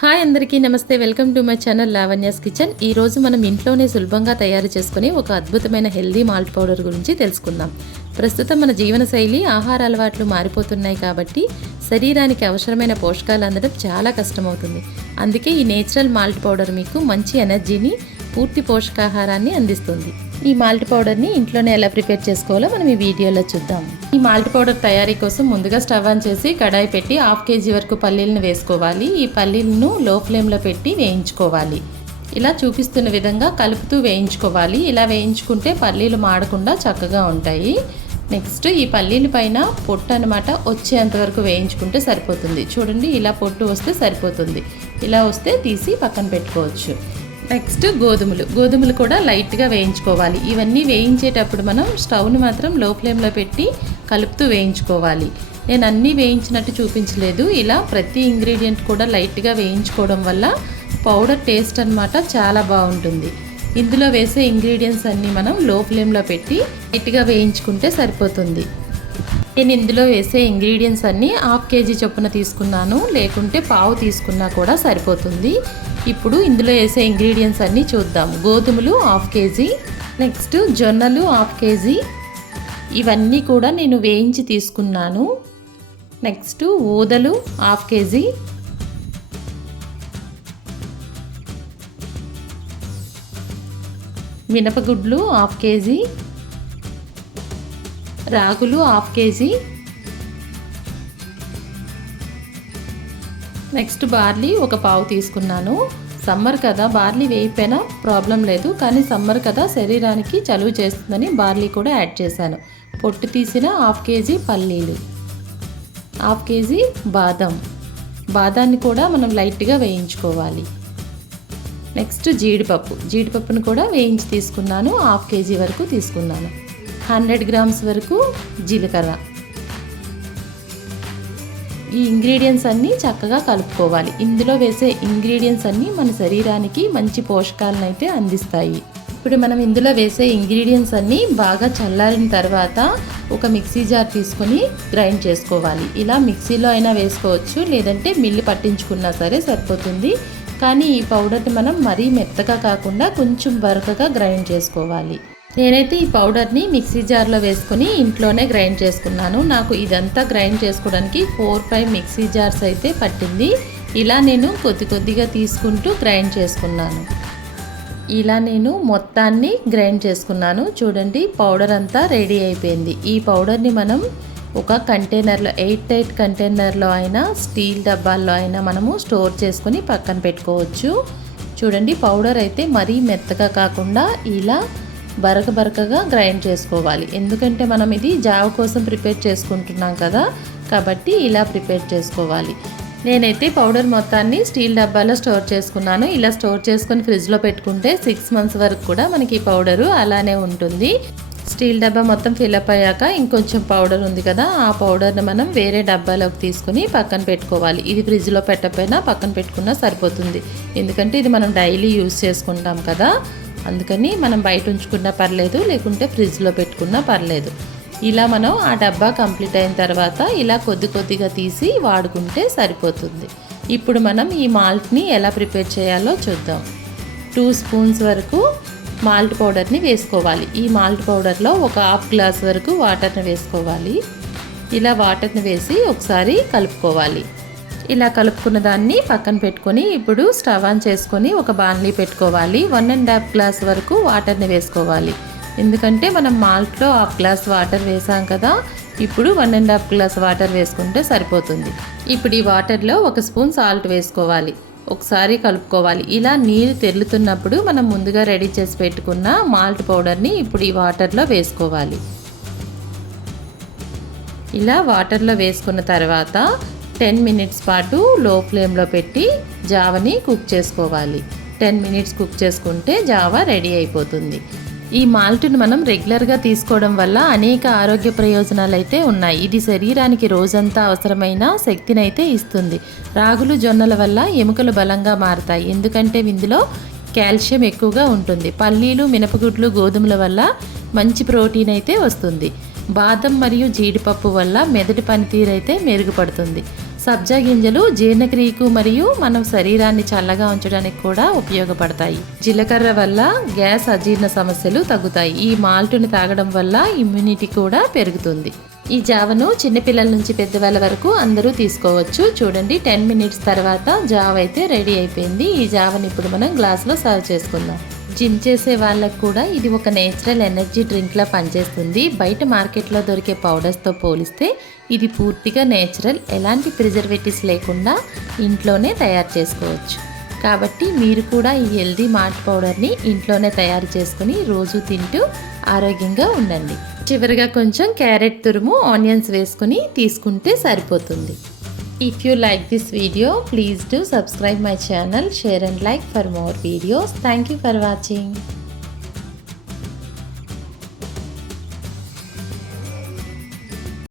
Hi అందరికీ నమస్తే. Welcome to my channel Lavanya's kitchen. ఈరోజు మనం ఇంట్లోనే సులభంగా తయారు చేసుకునే ఒక అద్భుతమైన హెల్దీ మాల్ట్ పౌడర్ గురించి తెలుసుకుందాం. ప్రస్తుతం మన జీవనశైలి ఆహార అలవాట్లు మారిపోతున్నాయి కాబట్టి శరీరానికి అవసరమైన పోషకాలు అందడం చాలా కష్టమవుతుంది. అందుకే ఈ నేచురల్ మాల్ట్ పౌడర్ మీకు మంచి ఎనర్జీని, పూర్తి పోషకాహారాన్ని అందిస్తుంది. ఈ మాల్ట్ పౌడర్ని ఇంట్లోనే ఎలా ప్రిపేర్ చేసుకోవాలో మనం ఈ వీడియోలో చూద్దాం. ఈ మాల్ట్ పౌడర్ తయారీ కోసం ముందుగా స్టవ్ ఆన్ చేసి కడాయి పెట్టి 1/2 kg వరకు పల్లీలను వేసుకోవాలి. ఈ పల్లీలను లో ఫ్లేమ్లో పెట్టి వేయించుకోవాలి. ఇలా చూపిస్తున్న విధంగా కలుపుతూ వేయించుకోవాలి. ఇలా వేయించుకుంటే పల్లీలు మాడకుండా చక్కగా ఉంటాయి. నెక్స్ట్ ఈ పల్లీల పైన పొట్టు అనమాట వచ్చేంత వరకు వేయించుకుంటే సరిపోతుంది. చూడండి, ఇలా పొట్టు వస్తే సరిపోతుంది. ఇలా వస్తే తీసి పక్కన పెట్టుకోవచ్చు. నెక్స్ట్ గోధుమలు కూడా లైట్గా వేయించుకోవాలి. ఇవన్నీ వేయించేటప్పుడు మనం స్టవ్ని మాత్రం లో ఫ్లేమ్లో పెట్టి కలుపుతూ వేయించుకోవాలి. నేను అన్నీ వేయించినట్టు చూపించలేదు. ఇలా ప్రతి ఇంగ్రీడియంట్ కూడా లైట్గా వేయించుకోవడం వల్ల పౌడర్ టేస్ట్ అనమాట చాలా బాగుంటుంది. ఇందులో వేసే ఇంగ్రీడియంట్స్ అన్నీ మనం లో ఫ్లేమ్లో పెట్టి లైట్గా వేయించుకుంటే సరిపోతుంది. నేను ఇందులో వేసే ఇంగ్రీడియంట్స్ అన్నీ 1/2 kg చొప్పున తీసుకున్నాను, లేకుంటే పావు తీసుకున్నా కూడా సరిపోతుంది. ఇప్పుడు ఇందులో వేసే ఇంగ్రీడియంట్స్ అన్నీ చూద్దాం. గోధుమలు 1/2 kg, నెక్స్ట్ జొన్నలు 1/2 kg, ఇవన్నీ కూడా నేను వేయించి తీసుకున్నాను. నెక్స్ట్ ఊదలు 1/2 kg, మినపగుడ్లు 1/2 kg, రాగులు 1/2 kg, నెక్స్ట్ బార్లీ ఒక పావు తీసుకున్నాను. సమ్మర్ కదా, బార్లీ వేయిపోయినా ప్రాబ్లం లేదు, కానీ సమ్మర్ కదా శరీరానికి చలువ చేస్తుందని బార్లీ కూడా యాడ్ చేశాను. పొట్టు తీసిన 1/2 kg పల్లీలు, 1/2 kg బాదాన్ని కూడా మనం లైట్గా వేయించుకోవాలి. నెక్స్ట్ జీడిపప్పును కూడా వేయించి తీసుకున్నాను. 1/2 kg వరకు తీసుకున్నాను. 100 grams వరకు జీలకర్ర. ఈ ఇంగ్రీడియంట్స్ అన్నీ చక్కగా కలుపుకోవాలి. ఇందులో వేసే ఇంగ్రీడియంట్స్ అన్నీ మన శరీరానికి మంచి పోషకాలను అయితే అందిస్తాయి. ఇప్పుడు మనం ఇందులో వేసే ఇంగ్రీడియంట్స్ అన్నీ బాగా చల్లారిన తర్వాత ఒక మిక్సీ జార్ తీసుకొని గ్రైండ్ చేసుకోవాలి. ఇలా మిక్సీలో అయినా వేసుకోవచ్చు, లేదంటే మిల్లి పట్టించుకున్నా సరే సరిపోతుంది. కానీ ఈ పౌడర్ని మనం మరీ మెత్తగా కాకుండా కొంచెం బరకగా గ్రైండ్ చేసుకోవాలి. నేనైతే ఈ పౌడర్ని మిక్సీ జార్లో వేసుకొని ఇంట్లోనే గ్రైండ్ చేసుకున్నాను. నాకు ఇదంతా గ్రైండ్ చేసుకోవడానికి 4-5 మిక్సీ జార్స్ అయితే పట్టింది. ఇలా నేను కొద్దిగా తీసుకుంటూ గ్రైండ్ చేసుకున్నాను. ఇలా నేను మొత్తాన్ని గ్రైండ్ చేసుకున్నాను. చూడండి, పౌడర్ అంతా రెడీ అయిపోయింది. ఈ పౌడర్ని మనం ఒక కంటైనర్లో, 8 కంటైనర్లో అయినా స్టీల్ డబ్బాల్లో అయినా మనము స్టోర్ చేసుకొని పక్కన పెట్టుకోవచ్చు. చూడండి, పౌడర్ అయితే మరీ మెత్తగా కాకుండా ఇలా బరకగా గ్రైండ్ చేసుకోవాలి. ఎందుకంటే మనం ఇది జావ కోసం ప్రిపేర్ చేసుకుంటున్నాం కదా, కాబట్టి ఇలా ప్రిపేర్ చేసుకోవాలి. నేనైతే పౌడర్ మొత్తాన్ని స్టీల్ డబ్బాలో స్టోర్ చేసుకున్నాను. ఇలా స్టోర్ చేసుకొని ఫ్రిడ్జ్లో పెట్టుకుంటే 6 months వరకు కూడా మనకి ఈ పౌడరు అలానే ఉంటుంది. స్టీల్ డబ్బా మొత్తం ఫిల్అప్ అయ్యాక ఇంకొంచెం పౌడర్ ఉంది కదా, ఆ పౌడర్ని మనం వేరే డబ్బాలోకి తీసుకుని పక్కన పెట్టుకోవాలి. ఇది ఫ్రిడ్జ్లో పెట్టకపోయినా పక్కన పెట్టుకున్నా సరిపోతుంది. ఎందుకంటే ఇది మనం డైలీ యూజ్ చేసుకుంటాం కదా, అందుకని మనం బయట ఉంచుకున్నా పర్లేదు, లేకుంటే ఫ్రిడ్జ్లో పెట్టుకున్నా పర్లేదు. ఇలా మనం ఆ డబ్బా కంప్లీట్ అయిన తర్వాత ఇలా కొద్దిగా తీసి వాడుకుంటే సరిపోతుంది. ఇప్పుడు మనం ఈ మాల్ట్ని ఎలా ప్రిపేర్ చేయాలో చూద్దాం. 2 spoons వరకు మాల్ట్ పౌడర్ని వేసుకోవాలి. ఈ మాల్ట్ పౌడర్లో ఒక 1/2 glass వరకు వాటర్ని వేసుకోవాలి. ఇలా వాటర్ని వేసి ఒకసారి కలుపుకోవాలి. ఇలా కలుపుకున్న దాన్ని పక్కన పెట్టుకొని ఇప్పుడు స్టవ్ ఆన్ చేసుకొని ఒక బాణలి పెట్టుకోవాలి. 1.5 glass వరకు వాటర్ని వేసుకోవాలి. ఎందుకంటే మనం మాల్ట్లో 1/2 glass వాటర్ వేసాం కదా, ఇప్పుడు 1.5 glass వాటర్ వేసుకుంటే సరిపోతుంది. ఇప్పుడు ఈ వాటర్లో 1 spoon సాల్ట్ వేసుకోవాలి. ఒకసారి కలుపుకోవాలి. ఇలా నీరు తెరులుతున్నప్పుడు మనం ముందుగా రెడీ చేసి పెట్టుకున్న మాల్ట్ పౌడర్ని ఇప్పుడు ఈ వాటర్లో వేసుకోవాలి. ఇలా వాటర్లో వేసుకున్న తర్వాత 10 minutes పాటు లో ఫ్లేమ్లో పెట్టి జావని కుక్ చేసుకోవాలి. 10 minutes కుక్ చేసుకుంటే జావా రెడీ అయిపోతుంది. ఈ మాల్ట్ని మనం రెగ్యులర్గా తీసుకోవడం వల్ల అనేక ఆరోగ్య ప్రయోజనాలు అయితే ఉన్నాయి. ఇది శరీరానికి రోజంతా అవసరమైన శక్తిని అయితే ఇస్తుంది. రాగులు, జొన్నల వల్ల ఎముకలు బలంగా మారుతాయి, ఎందుకంటే ఇందులో కాల్షియం ఎక్కువగా ఉంటుంది. పల్లీలు, మినపగుడ్లు, గోధుమల వల్ల మంచి ప్రోటీన్ అయితే వస్తుంది. బాదం మరియు జీడిపప్పు వల్ల మెదడు పనితీరు అయితే మెరుగుపడుతుంది. సబ్జా గింజలు జీర్ణక్రియకు మరియు మనం శరీరాన్ని చల్లగా ఉంచడానికి కూడా ఉపయోగపడతాయి. జీలకర్ర వల్ల గ్యాస్ అజీర్ణ సమస్యలు తగ్గుతాయి. ఈ మాల్టుని తాగడం వల్ల ఇమ్యూనిటీ కూడా పెరుగుతుంది. ఈ జావను చిన్నపిల్లల నుంచి పెద్దవాళ్ళ వరకు అందరూ తీసుకోవచ్చు. చూడండి 10 మినిట్స్ తర్వాత జావ అయితే రెడీ అయిపోయింది. ఈ జావని ఇప్పుడు మనం గ్లాస్లో సర్వ్ చేసుకుందాం. జిమ్ చేసే వాళ్ళకు కూడా ఇది ఒక నేచురల్ ఎనర్జీ డ్రింక్లా పనిచేస్తుంది. బయట మార్కెట్లో దొరికే పౌడర్స్తో పోలిస్తే ఇది పూర్తిగా నేచురల్, ఎలాంటి ప్రిజర్వేటివ్స్ లేకుండా ఇంట్లోనే తయారు చేసుకోవచ్చు. కాబట్టి మీరు కూడా ఈ హెల్దీ మాల్ట్ పౌడర్ని ఇంట్లోనే తయారు చేసుకుని రోజు తింటూ ఆరోగ్యంగా ఉండండి. చివరిగా కొంచెం క్యారెట్ తురుము, ఆనియన్స్ వేసుకుని తీసుకుంటే సరిపోతుంది. If you like this video, please do subscribe my channel, share and like for more videos. Thank you for watching.